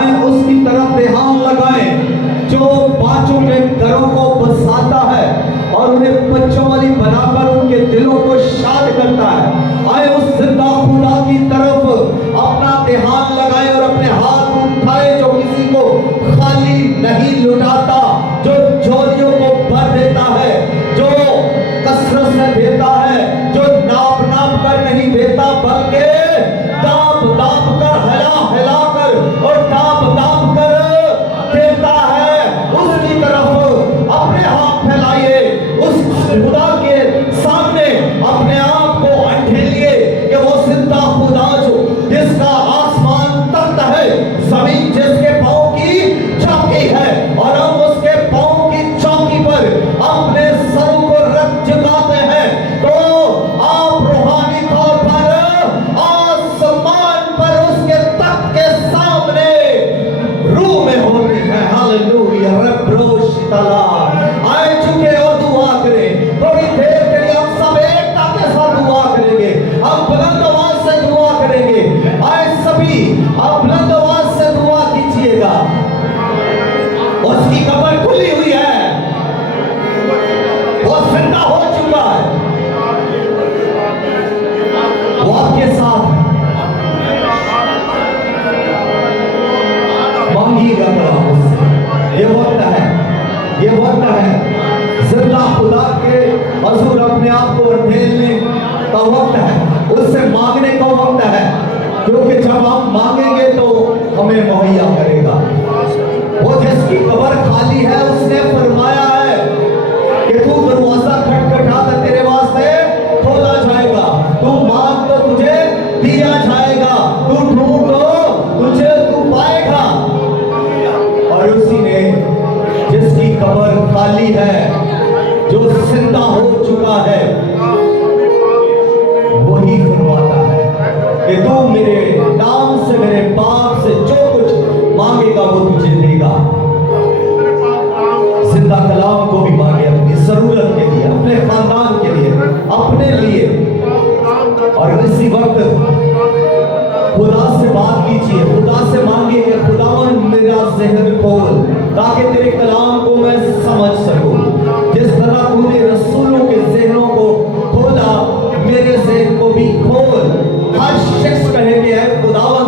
आए उसकी तरफ ध्यान लगाएं जो पांचों के घरों को बसाता है और उन्हें बच्चों वाली बनाकर उनके दिलों को शाद करता है। आए उस जिंदा खुदा की तरफ अपना ध्यान लगाएं और अपने हाथ उठाए जो किसी को खाली नहीं लुटाता, जो झोलियों को भर देता है, जो कसरत से देता है, जो नाप नाप कर नहीं देता बल्कि दाप दाप कर हिला हिला कर और दाप दाप कर देता है। उसकी तरफ अपने हाथ फैलाइए, उस खुदा के सामने अपने आप को अंधेलिए कि वो जिंदा खुदा जो जिसका आसमान तख्त है, जमीन जिसके पांव की चौकी है और हम उसके पांव की चौकी पर अपने सर को रख झुकाते हैं, तो आप रूहानी तौर पर आसमान पर उसके तख्त के सामने रूह में होते हैं। हालेलुया रब्रोश तला आए चुके और दुआ करें। थोड़ी देर के लिए हम सब एकता के साथ दुआ करेंगे, हम बुलंद आवाज से दुआ करेंगे। आए सभी आप बुलंद आवाज से दुआ कीजिएगा। उसकी कब्र खुली हुई है, वो जिंदा हो चुका है, वो आपके साथ मांगिएगा कलाम उससे। ये वक्त है, ये वक्त है जिंदा खुदा के हजूर अपने आप को ढेलने का वक्त है, उससे मांगने का वक्त है, क्योंकि जब हम मांगेंगे तो हमें मुहैया करेगा। वो जिसकी कब्र खाली है उसने फरमाया है कि तू दरवाजा खटखटा तो तेरे वास्ते खोला जाएगा, तू मांग तो तुझे दिया जाएगा, तू ढूंढो तुझे तू पाएगा। और उसी ने जिसकी कब्र खाली है, जो जिंदा हो चुका है, वही फरमाता है कि तू मेरे नाम से मेरे बाप से जो कुछ मांगेगा वो तुझे देगा। जिंदा कलाम को भी मांगे अपनी जरूरत के लिए, अपने खानदान के लिए, अपने लिए। और इसी वक्त खुदा से बात कीजिए, खुदा से मांगिए कि खुदावन मेरा ज़हन खोल ताकि तेरे कलाम को मैं समझ सकूं। जिस तरह तूने रसूलों के ज़हनों को खोला, मेरे ज़हन को भी खोल। हर शख्स कहे कि है खुदावन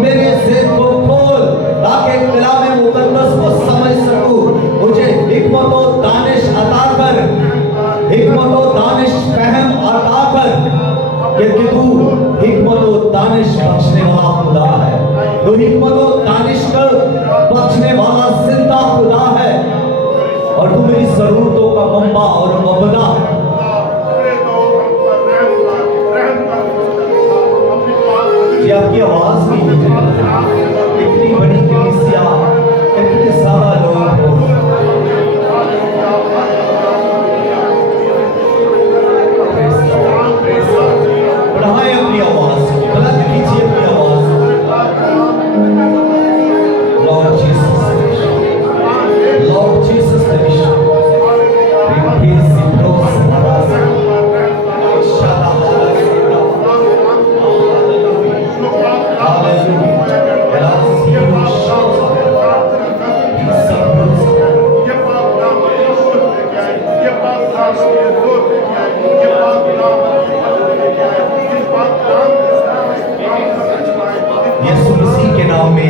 मेरे ज़हन को खोल ताकि कलाम मुकद्दस को समझ सकूं। मुझे हिकमत और दानिश अता कर, हिकमत और दानिश फहम अता कर, क्योंकि तू हिकमत और दानिश बख्शने वाला खुदा है, तू हिकमत और दानिश का बख्शने वाला जिंदा खुदा है और तू मेरी जरूरतों का मंबा और मबदा है। ये आपकी आवाज भी इतनी बड़ी कलीसिया, इतने सारा लोग बढ़ाए अपनी आवाज, बुलंद कीजिए अपनी आवाज। लॉर्ड जीसस, लॉर्ड जीसस यीशु मसीह के नाम में